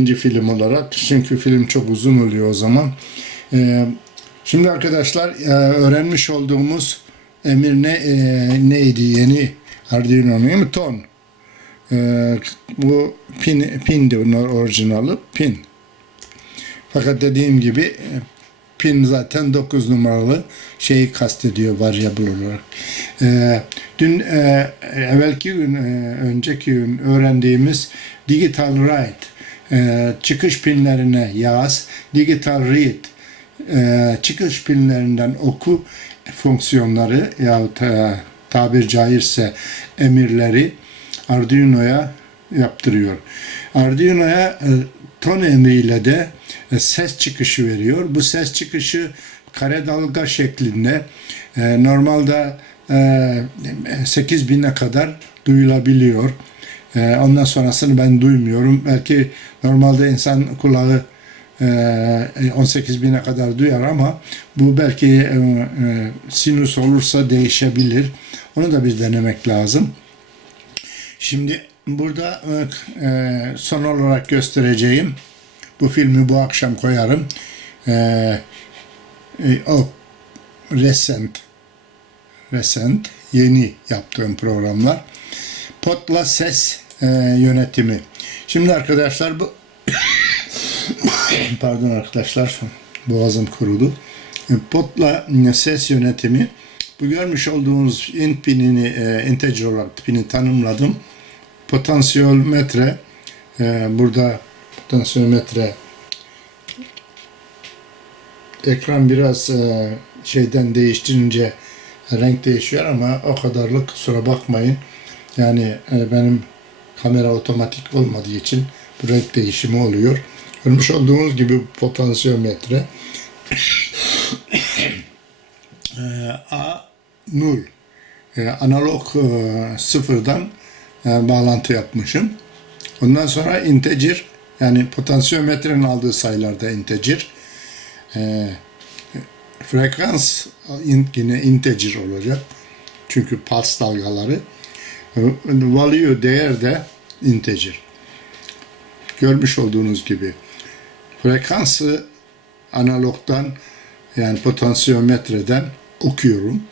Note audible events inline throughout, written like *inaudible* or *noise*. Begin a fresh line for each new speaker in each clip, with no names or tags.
ikinci film olarak. Çünkü film çok uzun oluyor o zaman. Ee, şimdi arkadaşlar e, öğrenmiş olduğumuz emir ne e, neydi yeni Arduino değil mi? Ton. Ee, bu pin pindi onun orijinali pin. Fakat dediğim gibi e, pin zaten 9 numaralı şeyi kastediyor variable olarak. Ee, dün e, evvelki gün e, önceki gün öğrendiğimiz digital write e, çıkış pinlerine yaz, digital read e, çıkış pinlerinden oku fonksiyonları yahut e, tabir caizse emirleri Arduino'ya yaptırıyor. Arduino'ya e, ton emriyle de e, ses çıkışı veriyor. Bu ses çıkışı kare dalga şeklinde normalde e, 8000'e kadar duyulabiliyor. E, ondan sonrasını ben duymuyorum. Belki normalde insan kulağı e, 18 bine kadar duyar ama bu belki e, e, sinüs olursa değişebilir. Onu da bir denemek lazım. Şimdi burada e, e, son olarak göstereceğim bu filmi bu akşam koyarım. E, e, o recent recent yeni yaptığım programlar. Potla ses e, yönetimi. Şimdi arkadaşlar bu *coughs* pardon arkadaşlar boğazım kurudu. E, Potla ses yönetimi bu görmüş olduğunuz int pinini e, integer olarak pini tanımladım. Potansiyometre e, burada potansiyometre ekran biraz e, şeyden değiştirince renk değişiyor ama o kadarlık kusura bakmayın. Yani e, benim kamera otomatik olmadığı için bu renk değişimi oluyor. Görmüş olduğunuz gibi potansiyometre *coughs* e, A 0 e, analog e, sıfırdan e, bağlantı yapmışım. Ondan sonra integer yani potansiyometrenin aldığı sayılarda integer e, frekans in- yine integer olacak. Çünkü pulse dalgaları. Value değer de integer. Görmüş olduğunuz gibi frekansı analogdan yani potansiyometreden okuyorum.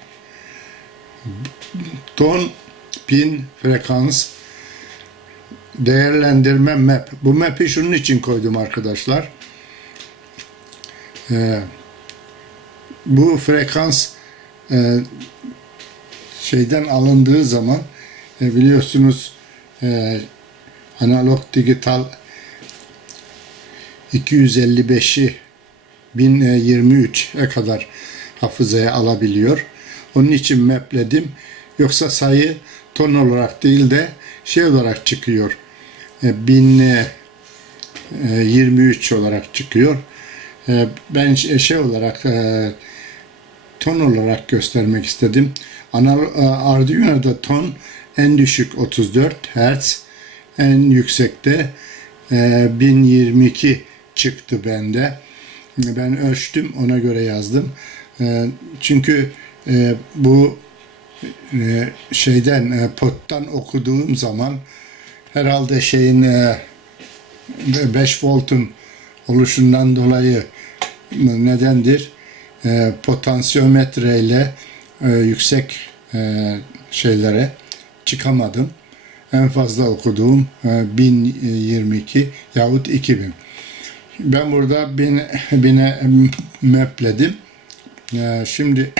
Ton, pin, frekans, değerlendirme map. Bu map'i şunun için koydum arkadaşlar. Ee, bu frekans e, şeyden alındığı zaman e, biliyorsunuz e, analog digital 255'i 1023'e kadar hafızaya alabiliyor. Onun için mapledim. Yoksa sayı ton olarak değil de şey olarak çıkıyor. E, 1023 olarak çıkıyor. E, Ben şey olarak e, ton olarak göstermek istedim. Anal- e, Arduino'da ton en düşük 34 Hz, en yüksekte e, 1022 çıktı bende. Ben ölçtüm, ona göre yazdım. E, Çünkü e, bu e, şeyden e, pottan okuduğum zaman herhalde şeyin e, 5 voltun oluşundan dolayı nedendir? E, potansiyometre ile e, yüksek e, şeylere çıkamadım. En fazla okuduğum e, 1022 yahut 2000. Ben burada bin, *laughs* bine mapledim. E, şimdi *coughs*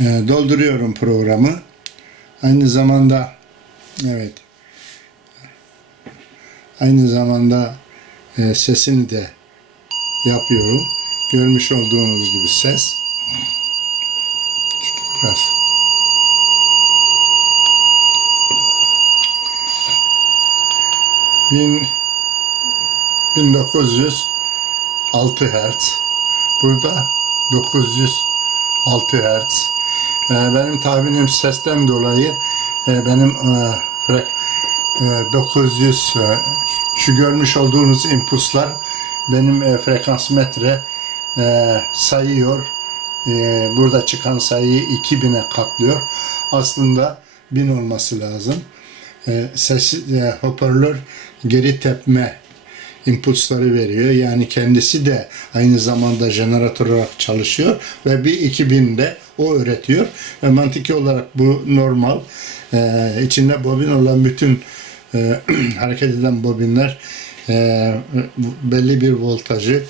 e, dolduruyorum programı. Aynı zamanda evet aynı zamanda e, sesini de yapıyorum. Görmüş olduğunuz gibi ses. Biraz. Bin, 1906 Hz. Burada 906 Hz. Ee, benim tahminim sesten dolayı e, benim e, frek, e, 900 e, şu görmüş olduğunuz impulslar benim frekans metre sayıyor. E, burada çıkan sayıyı 2000'e katlıyor. Aslında 1000 olması lazım. E, ses e, hoparlör geri tepme impulsları veriyor. Yani kendisi de aynı zamanda jeneratör olarak çalışıyor ve bir 2000 de o üretiyor. Ve mantıki olarak bu normal. Ee, içinde bobin olan bütün e, *clears throat* hareket eden bobinler e, belli bir voltajı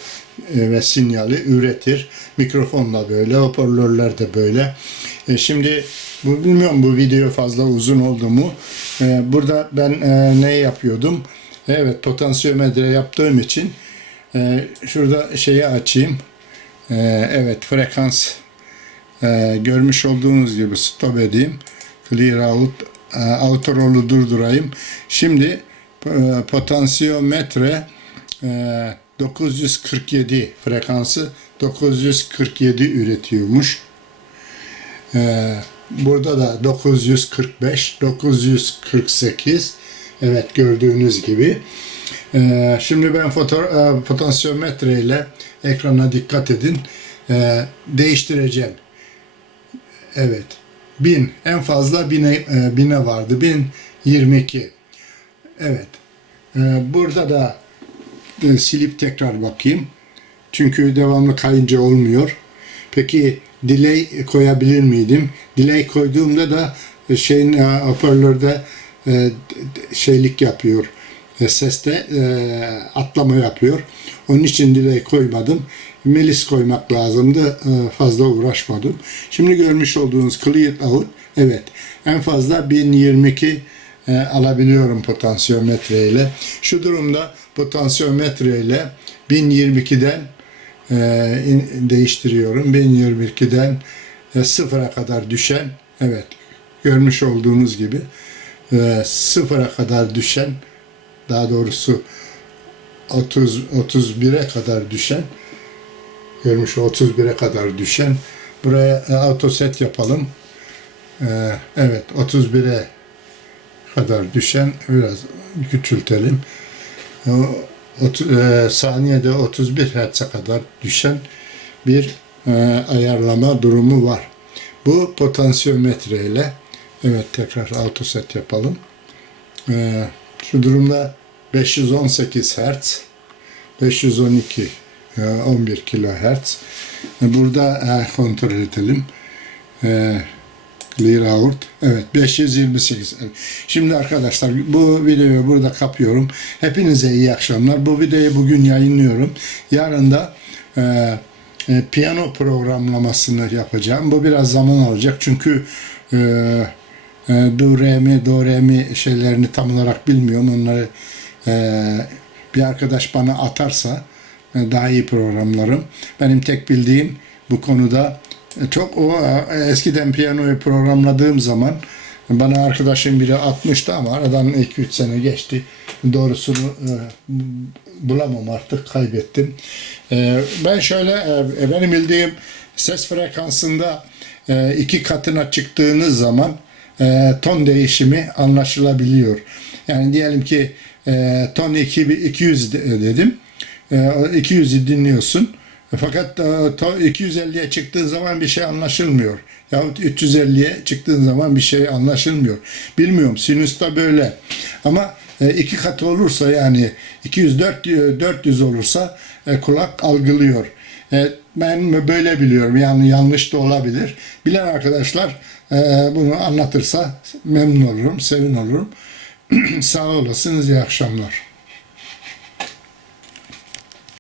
ve sinyali üretir. Mikrofon da böyle, hoparlörler de böyle. E, şimdi bu bilmiyorum bu video fazla uzun oldu mu? E, burada ben e, ne yapıyordum? Evet potansiyometre yaptığım için e, şurada şeyi açayım. E, evet frekans e, görmüş olduğunuz gibi stop edeyim. Clear out e, auto roll'u durdurayım. Şimdi e, potansiyometre e, 947 frekansı 947 üretiyormuş. E, burada da 945, 948 evet gördüğünüz gibi. E, şimdi ben foto, e, potansiyometre ile ekrana dikkat edin. E, değiştireceğim. Evet. 1000 en fazla 1000'e e, 1000'e vardı. 1022. Evet. E, burada da silip tekrar bakayım. Çünkü devamlı kayınca olmuyor. Peki delay koyabilir miydim? Delay koyduğumda da şeyin e, hoparlörde e, şeylik yapıyor. E, seste e, atlama yapıyor. Onun için delay koymadım. Melis koymak lazımdı. Fazla uğraşmadım. Şimdi görmüş olduğunuz clear out. Evet. En fazla 1022 e, alabiliyorum potansiyometre ile. Şu durumda potansiyometre ile 1022'den e, in- değiştiriyorum. 1022'den e, sıfıra kadar düşen evet görmüş olduğunuz gibi e, sıfıra kadar düşen daha doğrusu 30 31'e kadar düşen görmüş 31'e kadar düşen buraya e, auto set yapalım. E, evet 31'e kadar düşen biraz küçültelim. E, saniyede 31 Hz'e kadar düşen bir e, ayarlama durumu var. Bu potansiyometre ile evet tekrar auto set yapalım. E, şu durumda 518 Hz 512 e, 11 kHz. Burada kontrol edelim. Clear out. Evet 528. Evet. Şimdi arkadaşlar bu videoyu burada kapıyorum. Hepinize iyi akşamlar. Bu videoyu bugün yayınlıyorum. Yarın da e, e, piyano programlamasını yapacağım. Bu biraz zaman alacak çünkü e, e, do re mi do re mi şeylerini tam olarak bilmiyorum. Onları e, bir arkadaş bana atarsa e, daha iyi programlarım. Benim tek bildiğim bu konuda çok o e, eskiden piyanoyu programladığım zaman bana arkadaşım biri atmıştı ama aradan 2-3 sene geçti. Doğrusunu e, bulamam artık kaybettim. E, ben şöyle e, benim bildiğim ses frekansında e, iki katına çıktığınız zaman e, ton değişimi anlaşılabiliyor. Yani diyelim ki e, ton 200 de- dedim. E, 200'ü dinliyorsun. Fakat e, to- 250'ye çıktığın zaman bir şey anlaşılmıyor. Yahut 350'ye çıktığın zaman bir şey anlaşılmıyor. Bilmiyorum sinüsta böyle. Ama e, iki katı olursa yani 200 400, 400 olursa e, kulak algılıyor. E, ben böyle biliyorum. Yani yanlış da olabilir. Bilen arkadaşlar bunu anlatırsa memnun olurum, sevin olurum. *clears throat* Sağ olasınız. iyi akşamlar.